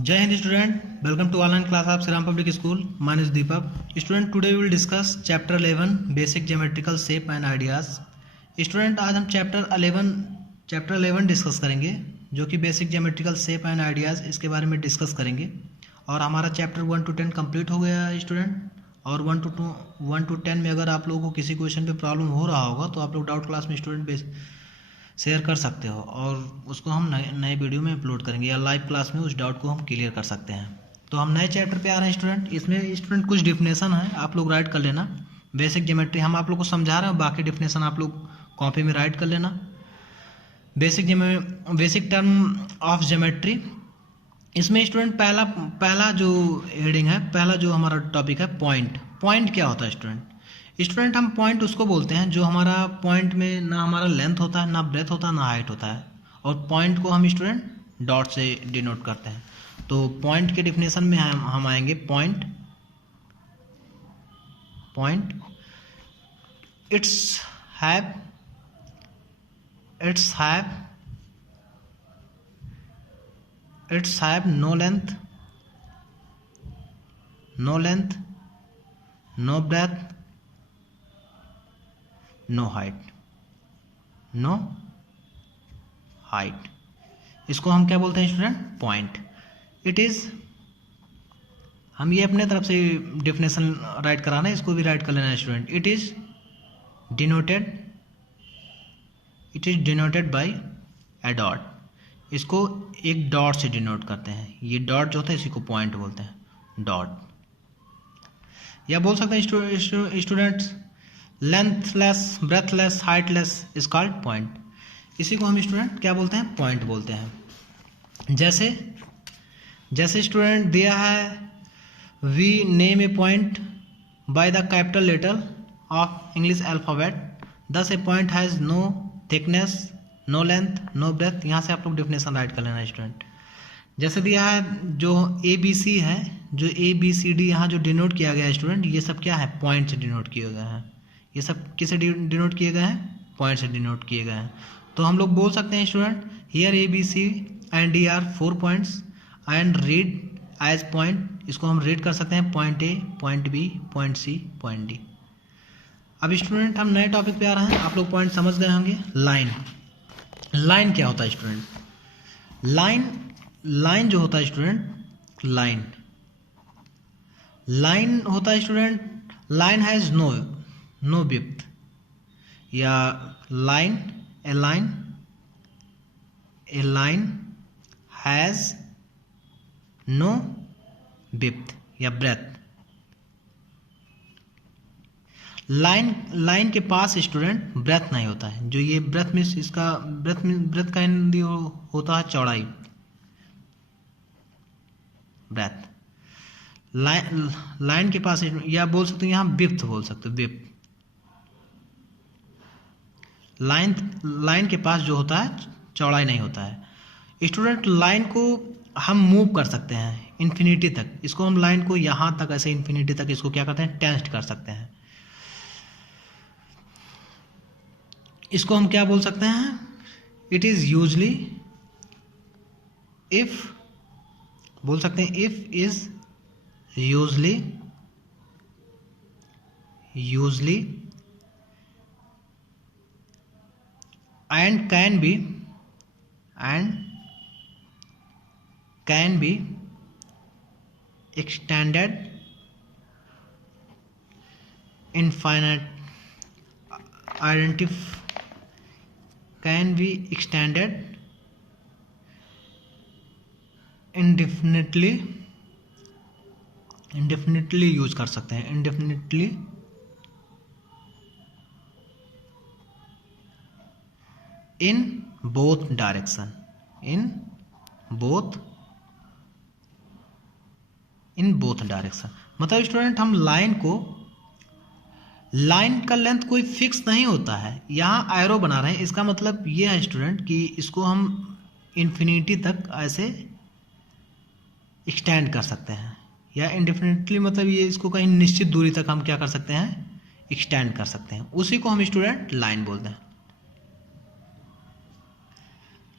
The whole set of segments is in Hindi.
जय Hind student, welcome to online class of Shriram public school. My name is Deepak. Student, today we will discuss chapter 11 basic geometrical shape and ideas. Student, आज हम चैप्टर 11 डिस्कस करेंगे, जो कि basic geometrical shape and ideas, इसके बारे में डिस्कस करेंगे। और हमारा चैप्टर 1 to 10 कंप्लीट हो गया है स्टूडेंट। और 1 to 10 में अगर आप लोगों को किसी क्वेश्चन पे प्रॉब्लम हो रहा होगा तो आप लोग डाउट क्लास में स्टूडेंट शेयर कर सकते हो, और उसको हम नए वीडियो में अपलोड करेंगे, या लाइव क्लास में उस डाउट को हम क्लियर कर सकते हैं। तो हम नए चैप्टर पे आ रहे हैं स्टूडेंट। इसमें स्टूडेंट कुछ डिफिनेशन है, आप लोग राइट कर लेना। बेसिक ज्योमेट्री हम आप लोग को समझा रहे हैं, बाकी डिफिनेशन आप लोग कॉपी में राइट कर लेना। बेसिक टर्म ऑफ ज्योमेट्री, इसमें स्टूडेंट पहला जो हेडिंग है, पहला जो हमारा टॉपिक है पॉइंट क्या होता है स्टूडेंट, हम पॉइंट उसको बोलते हैं जो हमारा पॉइंट में ना हमारा लेंथ होता है, ना ब्रेथ होता है, ना हाइट होता है। और पॉइंट को हम स्टूडेंट डॉट से डिनोट करते हैं। तो पॉइंट के डिफिनेशन में हम आएंगे। Point its have no length, no breadth, no height. इसको हम क्या बोलते हैं स्टूडेंट? पॉइंट। इट इज, हम ये अपने तरफ से डिफिनेशन राइट कराना है, इसको भी राइट कर लेना है student. It is denoted by A dot. इसको एक डॉट से डिनोट करते हैं। ये डॉट जो होता है इसी को पॉइंट बोलते हैं, डॉट। या बोल सकते हैं students, lengthless, breathless, heightless is called point. इसी को हम स्टूडेंट क्या बोलते हैं? पॉइंट बोलते हैं। जैसे स्टूडेंट दिया है, we name a point by the capital letter of English alphabet, thus a point has no thickness, no length, no breadth. यहाँ से आप लोग डिफिनेशन राइट कर लेना स्टूडेंट। जैसे दिया है जो ABC है, जो ABCD यहाँ जो डिनोट किया गया है स्टूडेंट, ये सब क्या है? पॉइंट से डिनोट किए गए हैं। ये सब किसे डिनोट किए गए हैं? पॉइंट से डिनोट किए गए हैं। तो हम लोग बोल सकते हैं student, here ABC and D are 4 points and read as point. इसको हम रीड कर सकते हैं point A, point B, point C, point D। अब स्टूडेंट हम नए टॉपिक पे आ रहे हैं। आप लोग पॉइंट समझ गए होंगे। लाइन क्या होता है स्टूडेंट? लाइन जो होता है स्टूडेंट, लाइन होता है student, line has no width, या A line has no width या ब्रेथ। लाइन के पास स्टूडेंट ब्रेथ नहीं होता है। जो ये ब्रेथ में इसका ब्रेथ का हिंदी होता है चौड़ाई, ब्रेथ। लाइन के पास, या बोल सकते हैं यहाँ विड्थ बोल सकते हो, विड्थ। लाइन के पास जो होता है चौड़ाई नहीं होता है स्टूडेंट। लाइन को हम मूव कर सकते हैं इन्फिनिटी तक। इसको हम लाइन को यहाँ तक, ऐसे इन्फिनिटी तक इसको क्या करते हैं? टेंस्ट कर सकते हैं। इसको हम क्या बोल सकते हैं? इट इज यूजली, इफ बोल सकते हैं, if is usually and can be extended infinite, can be extended indefinitely use कर सकते हैं, indefinitely in both direction, मतलब स्टूडेंट हम लाइन का लेंथ कोई फिक्स नहीं होता है। यहाँ एरो बना रहे हैं, इसका मतलब ये है स्टूडेंट कि इसको हम इन्फिनिटी तक ऐसे एक्सटेंड कर सकते हैं, या इंडेफिनिटली मतलब ये इसको कहीं निश्चित दूरी तक हम क्या कर सकते हैं? एक्सटेंड कर सकते हैं। उसी को हम स्टूडेंट लाइन बोलते हैं।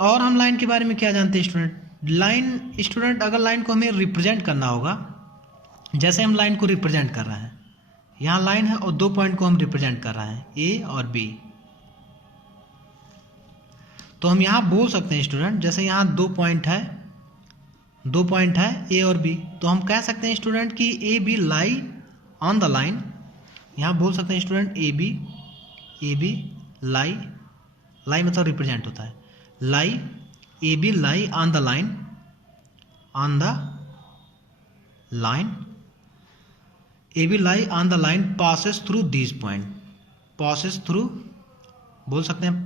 और हम लाइन के बारे में क्या जानते हैं स्टूडेंट? लाइन स्टूडेंट, अगर लाइन को हमें रिप्रेजेंट करना होगा, जैसे हम लाइन को रिप्रेजेंट कर रहे हैं, यहाँ लाइन है और 2 पॉइंट को हम रिप्रेजेंट कर रहे हैं, ए और बी। तो हम यहाँ बोल सकते हैं स्टूडेंट, जैसे यहाँ 2 पॉइंट है, 2 पॉइंट है ए और बी, तो हम कह सकते हैं स्टूडेंट कि A B lie on the line. यहाँ बोल सकते हैं स्टूडेंट ए बी लाई, लाई मतलब रिप्रेजेंट होता है, lie A B lie on the line, on the line, A B lie on the line passes through these point, passes through, बोल सकते हैं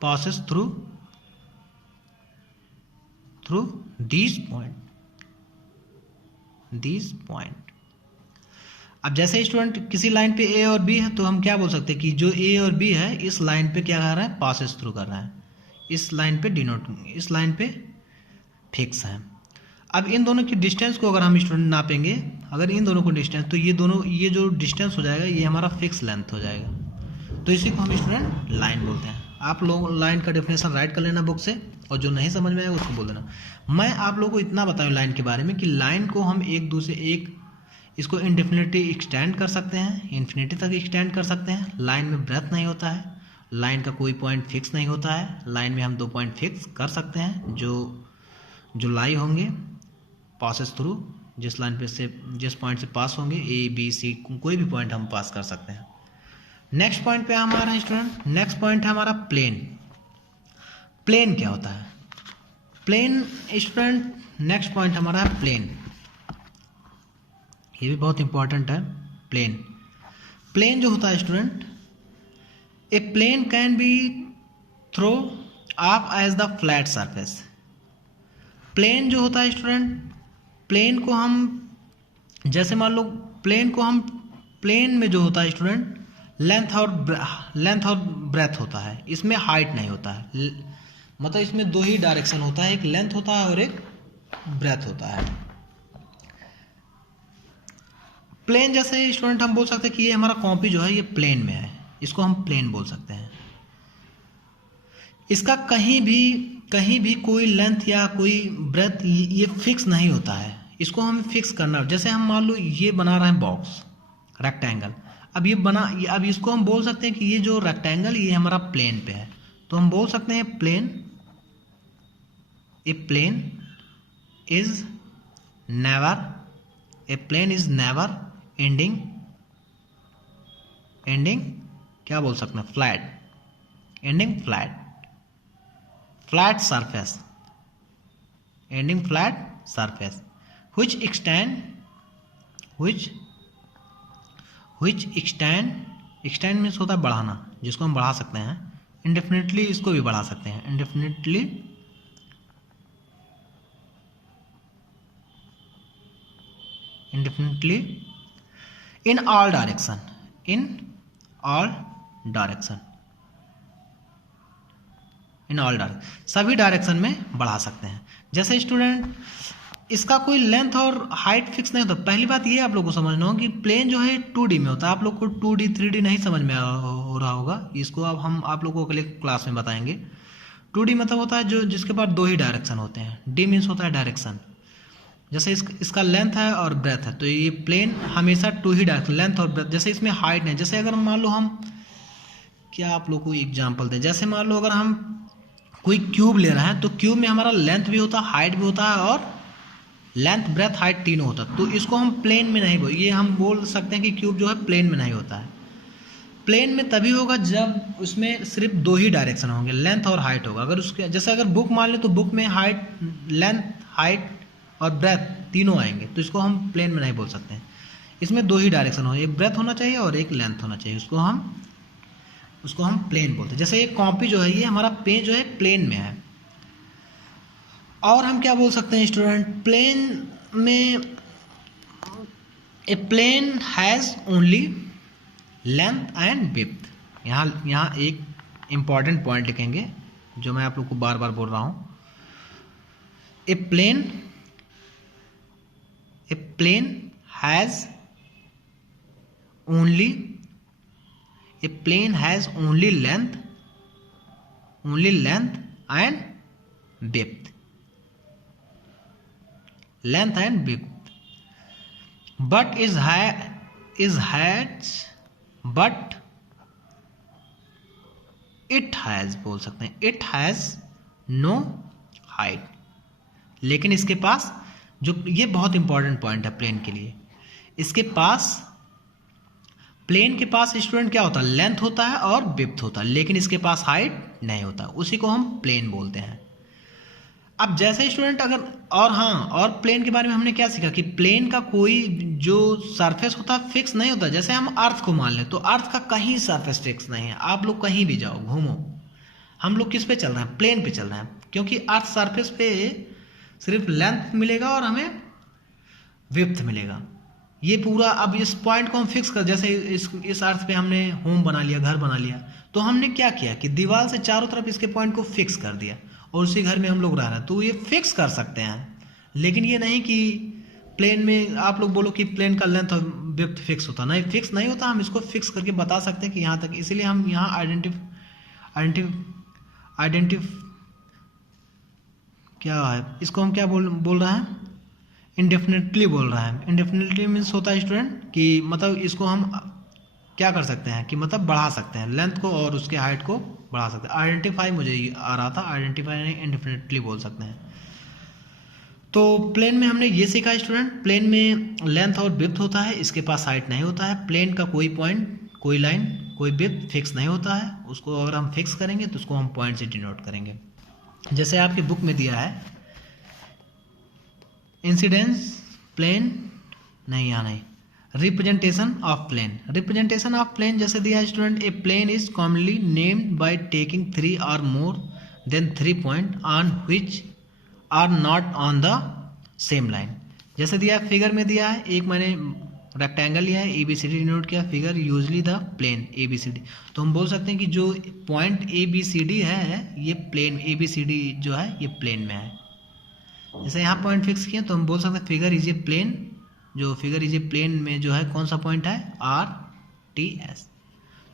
पासेस थ्रू दीज पॉइंट। अब जैसे स्टूडेंट किसी लाइन पे ए और बी है, तो हम क्या बोल सकते हैं कि जो ए और बी है इस लाइन पे क्या कर रहा है, पासेस थ्रू कर रहा है, इस लाइन पे डिनोट, इस लाइन पे फिक्स है। अब इन दोनों की डिस्टेंस को अगर हम स्टूडेंट नापेंगे, अगर इन दोनों को डिस्टेंस, तो ये जो डिस्टेंस हो जाएगा ये हमारा फिक्स लेंथ हो जाएगा, तो इसी को हम स्टूडेंट लाइन बोलते हैं। आप लोग लाइन का डेफिनेशन राइट कर लेना बुक से, और जो नहीं समझ में आएगा उसको बोल देना। मैं आप लोगों को इतना बताऊँ लाइन के बारे में कि लाइन को हम इसको इंडेफिनिटली एक्सटेंड कर सकते हैं, इन्फिनिटी तक एक्सटेंड कर सकते हैं। लाइन में ब्रेथ नहीं होता है, लाइन का कोई पॉइंट फिक्स नहीं होता है, लाइन में हम 2 पॉइंट फिक्स कर सकते हैं जो लाई होंगे पासेस थ्रू, जिस लाइन पे से, जिस पॉइंट से पास होंगे, ए बी सी कोई भी पॉइंट हम पास कर सकते हैं। नेक्स्ट पॉइंट पे हमारा स्टूडेंट, नेक्स्ट पॉइंट है हमारा प्लेन। प्लेन क्या होता है? प्लेन स्टूडेंट, नेक्स्ट पॉइंट हमारा है प्लेन, ये भी बहुत इंपॉर्टेंट है। प्लेन, प्लेन जो होता है student, A plane can be thought of as the flat surface. Plane जो होता है स्टूडेंट, प्लेन को हम, जैसे मान लो प्लेन में जो होता है स्टूडेंट, लेंथ और ब्रेथ होता है, इसमें हाइट नहीं होता है, मतलब इसमें 2 ही डायरेक्शन होता है, एक लेंथ होता है और एक ब्रेथ होता है। प्लेन जैसे स्टूडेंट हम बोल सकते हैं कि ये हमारा कॉपी जो है ये प्लेन में है, इसको हम प्लेन बोल सकते हैं। इसका कहीं भी कोई लेंथ या कोई ब्रेथ ये फिक्स नहीं होता है, इसको हमें फिक्स करना। जैसे हम मान लो ये बना रहे हैं बॉक्स, रेक्टेंगल, अब इसको हम बोल सकते हैं कि ये जो रेक्टेंगल ये हमारा प्लेन पे है, तो हम बोल सकते हैं plane, A plane is never ending क्या बोल सकते हैं, flat, ending flat surface, ending flat surface, which extend means होता है बढ़ाना, जिसको हम बढ़ा सकते हैं, इंडेफिनिटली इसको भी बढ़ा सकते हैं, इंडेफिनिटली इन ऑल डायरेक्शन, सभी डायरेक्शन में बढ़ा सकते हैं। जैसे स्टूडेंट इसका कोई लेंथ और हाइट फिक्स नहीं होता। पहली बात ये आप लोग को समझना होगा कि प्लेन जो है 2D में होता है, आप लोग को 2D 3D नहीं समझ में हो रहा होगा, इसको अब हम आप लोगों को अगले क्लास में बताएंगे। 2D मतलब होता है जो जिसके पास 2 ही डायरेक्शन होते हैं, D मीन्स होता है डायरेक्शन, जैसे इसका लेंथ है और ब्रेथ है, तो ये प्लेन हमेशा 2 ही डायरेक्शन, लेंथ और ब्रेथ। जैसे इसमें हाइट नहीं, जैसे अगर मान लो हम क्या आप लोग को एग्जाम्पल दें, जैसे मान लो अगर हम कोई क्यूब ले रहे हैं, तो क्यूब में हमारा लेंथ भी होता है, हाइट भी होता है, और लेंथ ब्रेथ हाइट तीनों होता है, तो इसको हम प्लेन में नहीं बोल, ये हम बोल सकते हैं कि क्यूब जो है प्लेन में नहीं होता है। प्लेन में तभी होगा जब उसमें सिर्फ 2 ही डायरेक्शन होंगे, लेंथ और हाइट होगा। अगर उसके जैसे अगर बुक मान ले तो बुक में लेंथ हाइट और ब्रेथ तीनों आएंगे, तो इसको हम प्लेन में नहीं बोल सकते हैं। इसमें 2 ही डायरेक्शन हो, एक ब्रेथ होना चाहिए और एक लेंथ होना चाहिए, उसको हम प्लेन बोलते हैं। जैसे ये कॉपी जो है, ये हमारा पेज जो है प्लेन में है। और हम क्या बोल सकते हैं स्टूडेंट, प्लेन में a plane has only length and width. यहाँ एक इंपॉर्टेंट पॉइंट लिखेंगे जो मैं आप लोग को बार बार बोल रहा हूँ। A plane has only length and width, length and width. But is has but it has बोल सकते हैं, इट हैज नो हाइट। लेकिन इसके पास जो, ये बहुत इंपॉर्टेंट पॉइंट है प्लेन के लिए, इसके पास, प्लेन के पास स्टूडेंट क्या होता है, लेंथ होता है और विड्थ होता है, लेकिन इसके पास हाइट नहीं होता, उसी को हम प्लेन बोलते हैं। अब जैसे स्टूडेंट अगर, और हाँ, और प्लेन के बारे में हमने क्या सीखा कि प्लेन का कोई जो सरफेस होता है फिक्स नहीं होता। जैसे हम अर्थ को मान लें तो अर्थ का कहीं सरफेस फिक्स नहीं है, आप लोग कहीं भी जाओ घूमो, हम लोग किस पे चल रहे हैं, प्लेन पे चल रहे हैं, क्योंकि अर्थ सरफेस पे सिर्फ लेंथ मिलेगा और हमें विड्थ मिलेगा। ये पूरा, अब इस पॉइंट को हम फिक्स कर, जैसे इस अर्थ पे हमने होम बना लिया, घर बना लिया, तो हमने क्या किया कि दीवार से चारों तरफ इसके पॉइंट को फिक्स कर दिया और उसी घर में हम लोग रह रहे हैं, तो ये फिक्स कर सकते हैं। लेकिन ये नहीं कि प्लेन में आप लोग बोलो कि प्लेन का लेंथ और विड्थ फिक्स होता, नहीं, फिक्स नहीं होता। हम इसको फिक्स करके बता सकते हैं कि यहाँ तक, इसीलिए हम यहाँ आइडेंटिव क्या है, इसको हम क्या बोल रहे हैं, इंडेफिनेटली बोल रहा है। इंडेफिनेटली मीन्स होता है स्टूडेंट कि मतलब इसको हम क्या कर सकते हैं कि मतलब बढ़ा सकते हैं लेंथ को और उसके हाइट को बढ़ा सकते हैं। आइडेंटिफाई मुझे आ रहा था, आइडेंटिफाई नहीं, इंडेफिनेटली बोल सकते हैं। तो प्लेन में हमने ये सीखा स्टूडेंट, प्लेन में लेंथ और विड्थ होता है, इसके पास हाइट नहीं होता है। प्लेन का कोई पॉइंट, कोई लाइन, कोई विड्थ फिक्स नहीं होता है, उसको अगर हम फिक्स करेंगे तो उसको हम पॉइंट से डिनोट करेंगे। जैसे आपकी बुक में दिया है इंसिडेंस प्लेन, नहीं यहाँ नहीं, representation of plane. Representation of plane जैसे दिया है student, A plane is commonly named by taking 3 और more than 3 point on which are not on the same line. जैसे दिया है फिगर में दिया है, एक मैंने रेक्टेंगल लिया है, ABCD डिनोट किया, figure usually the plane ABCD। तो हम बोल सकते हैं कि जो पॉइंट ABCD है ये प्लेन ABCD जो है ये प्लेन में है। जैसे यहाँ पॉइंट फिक्स किए तो हम बोल सकते हैं फिगर इज ए प्लेन, जो फिगर इज ए प्लेन में जो है कौन सा पॉइंट है, RTS।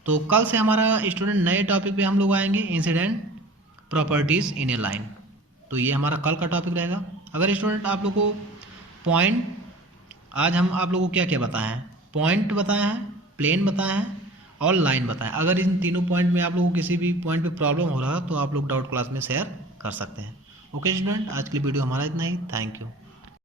तो कल से हमारा स्टूडेंट नए टॉपिक पे हम लोग आएंगे, इंसिडेंट प्रॉपर्टीज इन ए लाइन। तो ये हमारा कल का टॉपिक रहेगा। अगर स्टूडेंट आप लोग को पॉइंट, आज हम आप लोगों को क्या क्या बताए हैं, पॉइंट बताए हैं, प्लेन बताए हैं और लाइन बताए। अगर इन तीनों पॉइंट में आप लोगों को किसी भी पॉइंट पे प्रॉब्लम हो रहा है तो आप लोग डाउट क्लास में शेयर कर सकते हैं। ओके स्टूडेंट, आज के लिए वीडियो हमारा इतना ही, थैंक यू।